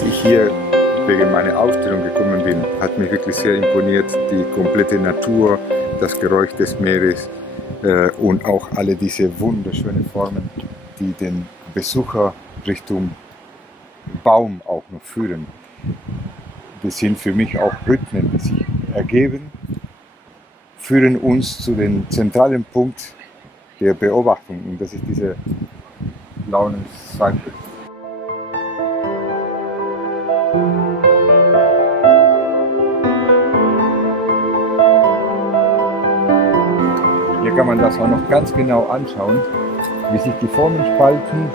Als ich hier wegen meiner Ausstellung gekommen bin, hat mich wirklich sehr imponiert die komplette Natur, das Geräusch des Meeres und auch alle diese wunderschönen Formen, die den Besucher Richtung Baum auch noch führen. Das sind für mich auch Rhythmen, die sich ergeben, führen uns zu dem zentralen Punkt der Beobachtung, und das ist diese blauen Cycle. Hier kann man das auch noch ganz genau anschauen, wie sich die Formen spalten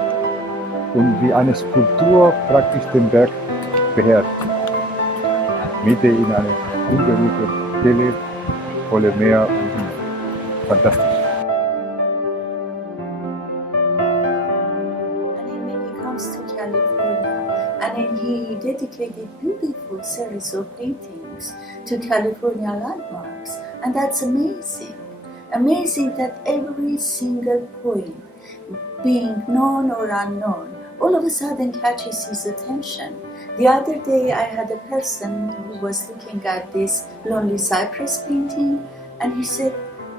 und wie eine Skulptur praktisch den Berg beherrscht. Mitte in eine unberührte Stelle, volle Meer, fantastisch. And when he comes to California, and then he dedicated beautiful series of paintings to California landmarks, and that's amazing. Amazing that every single point, being known or unknown, all of a sudden catches his attention. The other day I had a person who was looking at this Lonely Cypress painting, and he said,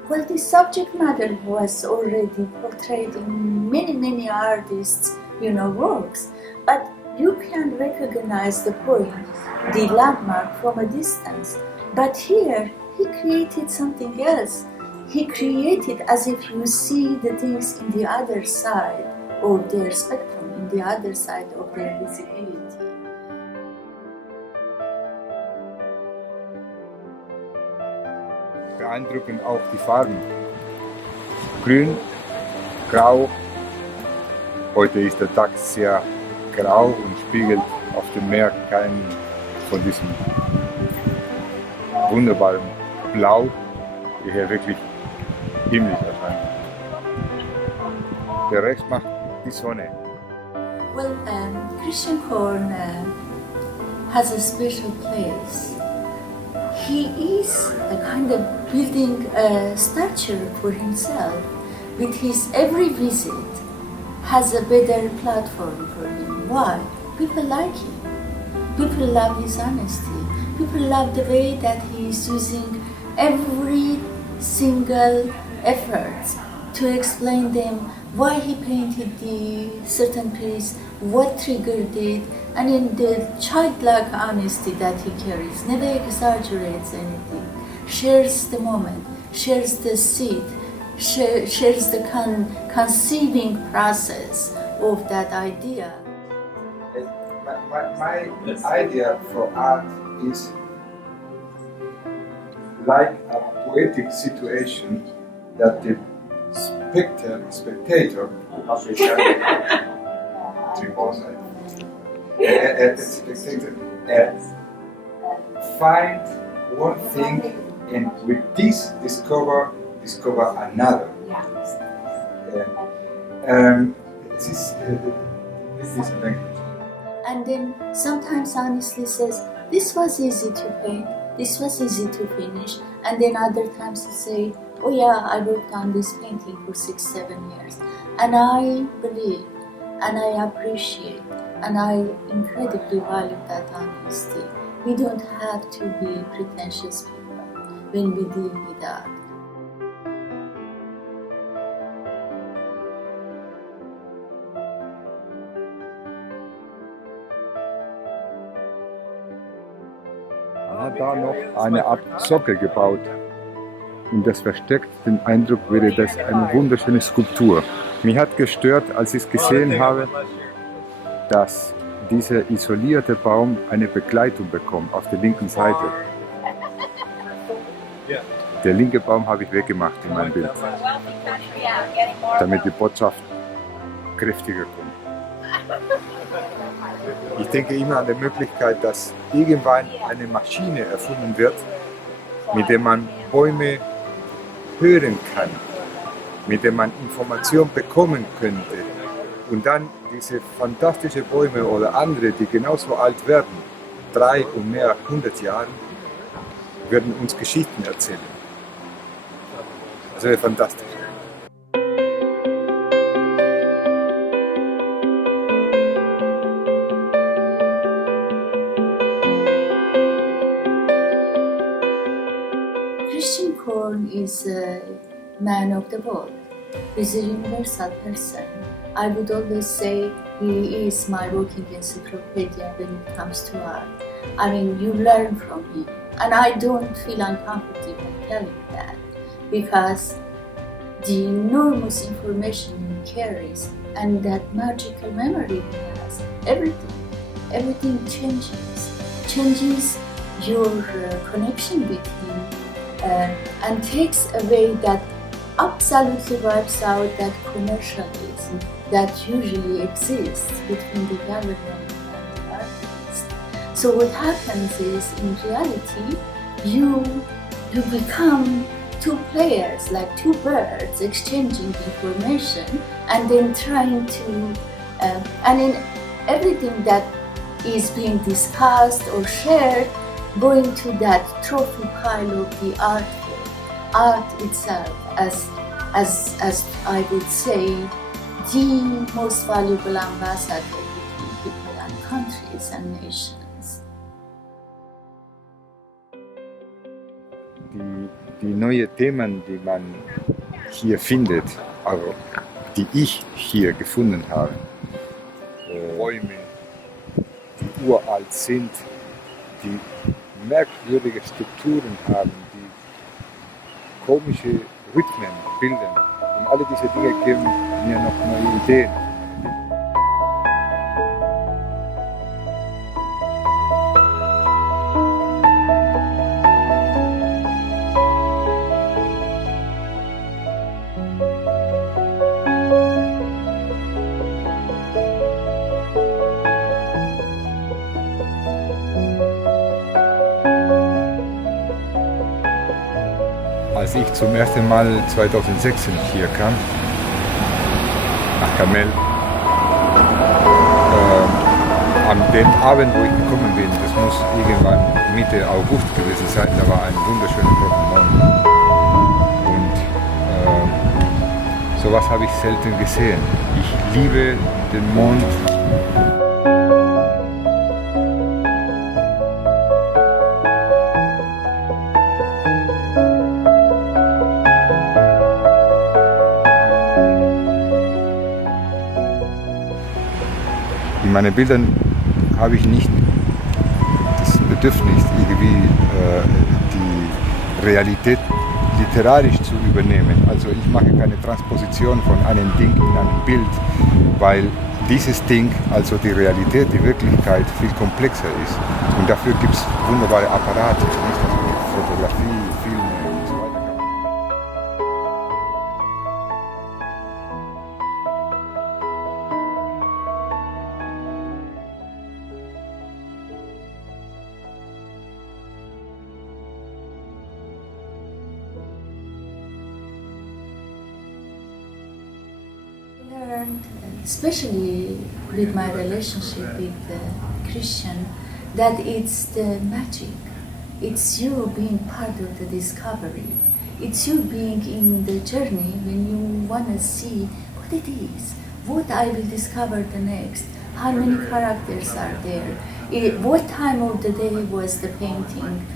well, this subject matter was already portrayed in many artists' works, but you can recognize the point, the landmark from a distance. But here, he created something else. He created as if you see the things in the other side of their spectrum, in the other side of their visibility. Beeindruckend auch die Farben. Grün, grau. Heute ist der Tag sehr grau und spiegelt auf dem Meer keinen von diesem wunderbaren Blau, die hier wirklich himmlisch erscheint. Der Rest macht die Sonne. Well, Christian Korn has a special place. He is a kind of building a stature for himself. With his every visit has a better platform for him. Why? People like him. People love his honesty. People love the way that he is using every single effort to explain them why he painted the certain piece, what triggered it, and in the childlike honesty that he carries, never exaggerates anything, shares the moment, shares the seed, shares the conceiving process of that idea. My idea for art is like a poetic situation that the spectator find one thing, and with this discover another. This is a language. And then sometimes honestly says, this was easy to paint, this was easy to finish, and then other times he say, oh yeah, I worked on this painting for 6-7 years. And I believe, and I appreciate, and I incredibly value that honesty. We don't have to be pretentious people when we deal with art. Man hat da noch eine Art Sockel gebaut, und das versteckt den Eindruck, wäre das eine wunderschöne Skulptur. Mich hat gestört, als ich gesehen habe, dass dieser isolierte Baum eine Begleitung bekommt auf der linken Seite. Der linke Baum habe ich weggemacht in meinem Bild, damit die Botschaft kräftiger kommt. Ich denke immer an die Möglichkeit, dass irgendwann eine Maschine erfunden wird, mit der man Bäume hören kann, mit der man Informationen bekommen könnte. Und dann diese fantastischen Bäume oder andere, die genauso alt werden, 3 und mehr 100 Jahren, werden uns Geschichten erzählen. Das wäre fantastisch. is a man of the world. He's a universal person. I would always say he is my walking encyclopedia when it comes to art. I mean, you learn from him. And I don't feel uncomfortable telling that, because the enormous information he carries and that magical memory he has, everything changes your connection with him and takes away that, absolutely wipes out that commercialism that usually exists between the gallery and the artist. So what happens is, in reality, you become two players, like two birds exchanging information and then trying to, and in everything that is being discussed or shared, going to that trophy pile of the art itself as I would say, the most valuable ambassador between people and countries and nations. Die neuen Themen, die man hier findet, also die ich hier gefunden habe, Bäume, die uralt sind, die merkwürdige Strukturen haben, die komische Rhythmen bilden. Und alle diese Dinge geben mir noch neue Ideen. Als ich zum ersten Mal 2016 hier kam, nach Kamel, an dem Abend, wo ich gekommen bin, das muss irgendwann Mitte August gewesen sein, da war ein wunderschöner Trockenmond. Und sowas habe ich selten gesehen. Ich liebe den Mond. In meinen Bildern habe ich nicht das Bedürfnis, irgendwie die Realität literarisch zu übernehmen. Also ich mache keine Transposition von einem Ding in ein Bild, weil dieses Ding, also die Realität, die Wirklichkeit, viel komplexer ist. Und dafür gibt es wunderbare Apparate, nicht? Also mit Fotografie, Filme und so weiter. Learned, especially with my relationship with Cristian, that it's the magic. It's you being part of the discovery. It's you being in the journey when you want to see what it is, what I will discover the next, how many characters are there, what time of the day was the painting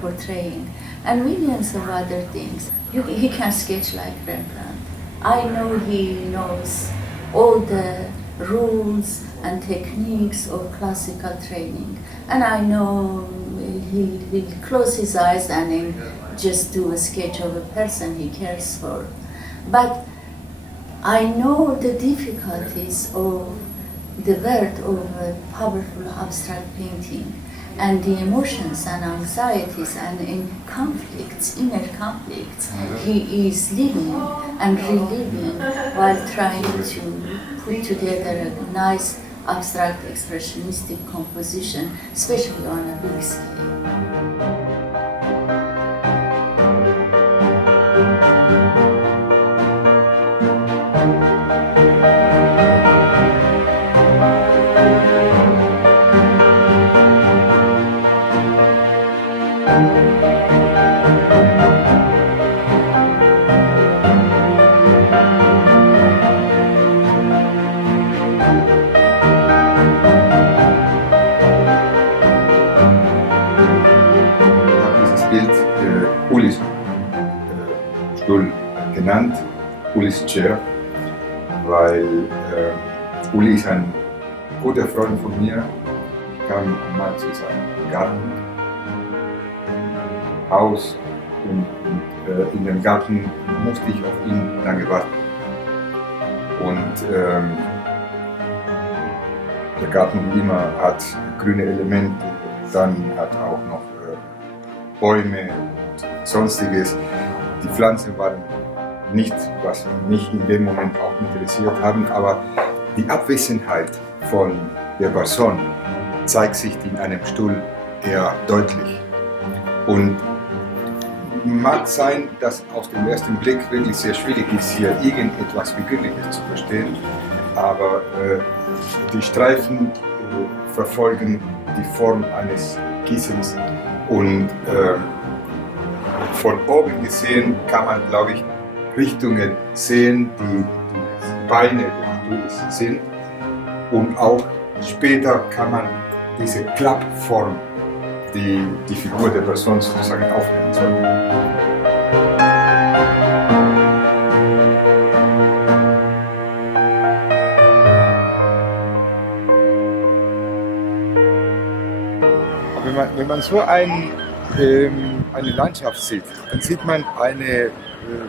portraying, and millions of other things. He can sketch like Rembrandt. I know he knows all the rules and techniques of classical training, and I know he'll close his eyes and then just do a sketch of a person he cares for. But I know the difficulties of the work of a powerful abstract painting, and the emotions and anxieties and in conflicts, inner conflicts, he is living and reliving while trying to put together a nice abstract expressionistic composition, especially on a big scale. Ulis Chair, weil Uli ist ein guter Freund von mir. Ich kam mal zu seinem Gartenhaus und in dem Garten musste ich auf ihn lange warten. Und der Garten wie immer hat grüne Elemente, dann hat auch noch Bäume und sonstiges. Die Pflanzen waren nicht, was mich in dem Moment auch interessiert haben, aber die Abwesenheit von der Person zeigt sich in einem Stuhl eher deutlich. Und mag sein, dass auf den ersten Blick wirklich sehr schwierig ist, hier irgendetwas Figürliches zu verstehen, aber die Streifen verfolgen die Form eines Kiessens und von oben gesehen kann man, glaube ich, Richtungen sehen, die Beine des Stuhls sind, und auch später kann man diese Klappform, die die Figur der Person sozusagen aufnehmen soll. Wenn man so eine Landschaft sieht, dann sieht man eine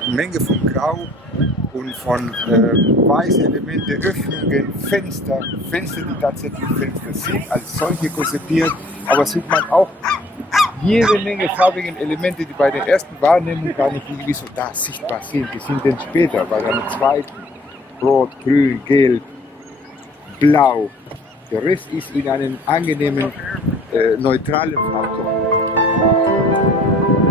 Menge von Grau und von weißen Elementen, Öffnungen, Fenster, die tatsächlich Fenster sind, als solche konzipiert, aber sieht man auch jede Menge farbigen Elemente, die bei der ersten Wahrnehmung gar nicht irgendwie so da sichtbar sind. Die sind dann später bei einer zweiten, rot, grün, gelb, blau. Der Rest ist in einem angenehmen, neutralen Farbton.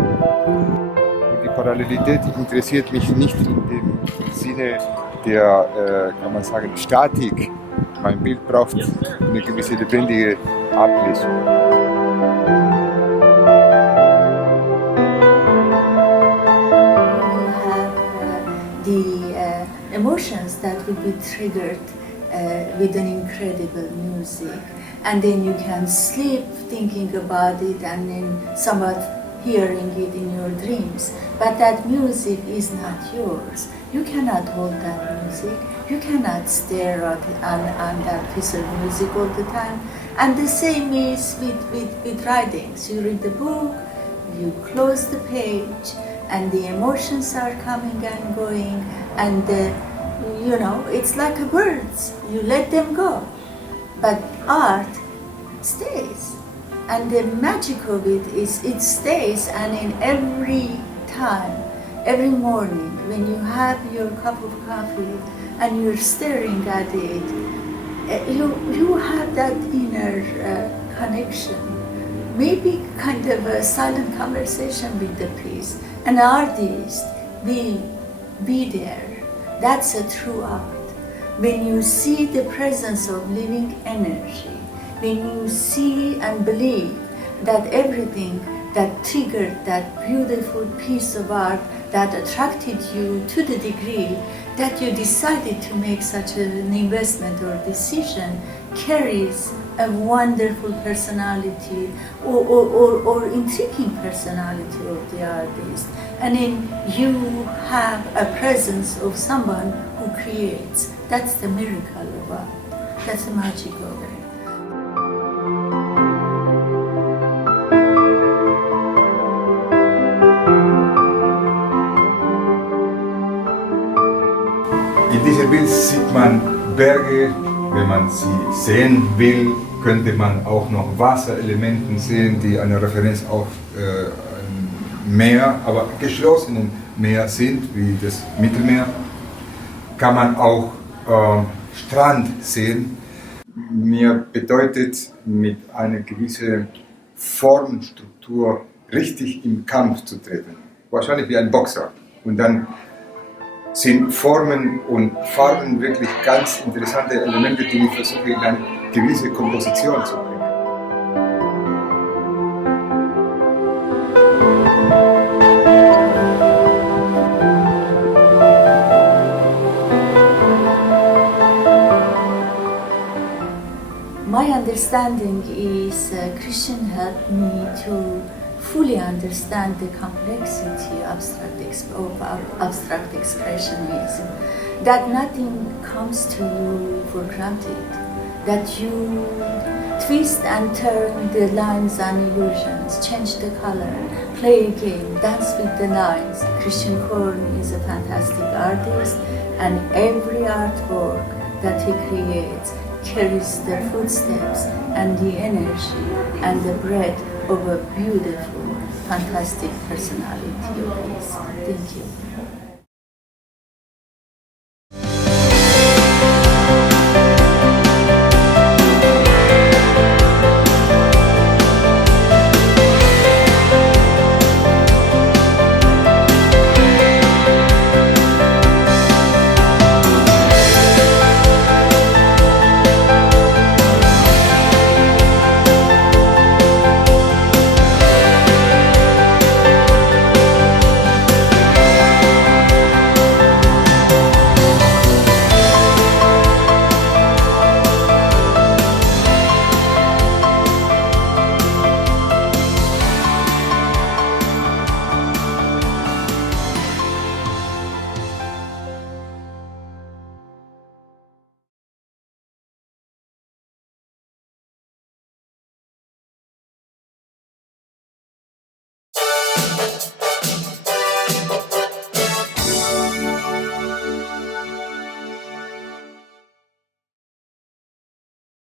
Und die Parallelität interessiert mich nicht in dem Sinne der, kann man sagen, Statik. Mein Bild braucht eine gewisse lebendige Ablesung. Emotions that will be triggered with an incredible music, and then you can sleep thinking about it and then somewhat hearing it in your dreams, but that music is not yours. You cannot hold that music, you cannot stare on that piece of music all the time. And the same is with writings. You read the book, you close the page, and the emotions are coming and going, and you know, it's like a birds, you let them go. But art stays, and the magic of it is it stays, and in every time, every morning, when you have your cup of coffee and you're staring at it, you have that inner connection, maybe kind of a silent conversation with the piece. An artist, be there. That's a true art. When you see the presence of living energy, when you see and believe that everything that triggered that beautiful piece of art that attracted you to the degree that you decided to make such an investment or decision carries a wonderful personality or intriguing personality of the artist. And then you have a presence of someone who creates. That's the miracle of art. That's the magic of it. In diesem Bild sieht man Berge. Wenn man sie sehen will, könnte man auch noch Wasserelemente sehen, die eine Referenz auf Meer, aber geschlossenen Meer sind, wie das Mittelmeer. Kann man auch Strand sehen. Mir bedeutet mit einer gewissen Formstruktur richtig im Kampf zu treten. Wahrscheinlich wie ein Boxer. Und dann sind Formen und Farben wirklich ganz interessante Elemente, die ich versuche in eine gewisse Komposition zu bringen. My understanding is Cristian helped me to fully understand the complexity of abstract expressionism, that nothing comes to you for granted, that you twist and turn the lines and illusions, change the color, play a game, dance with the lines. Cristian Korn is a fantastic artist, and every artwork that he creates carries the footsteps and the energy and the breath of a beautiful, fantastic personality of his. Thank you.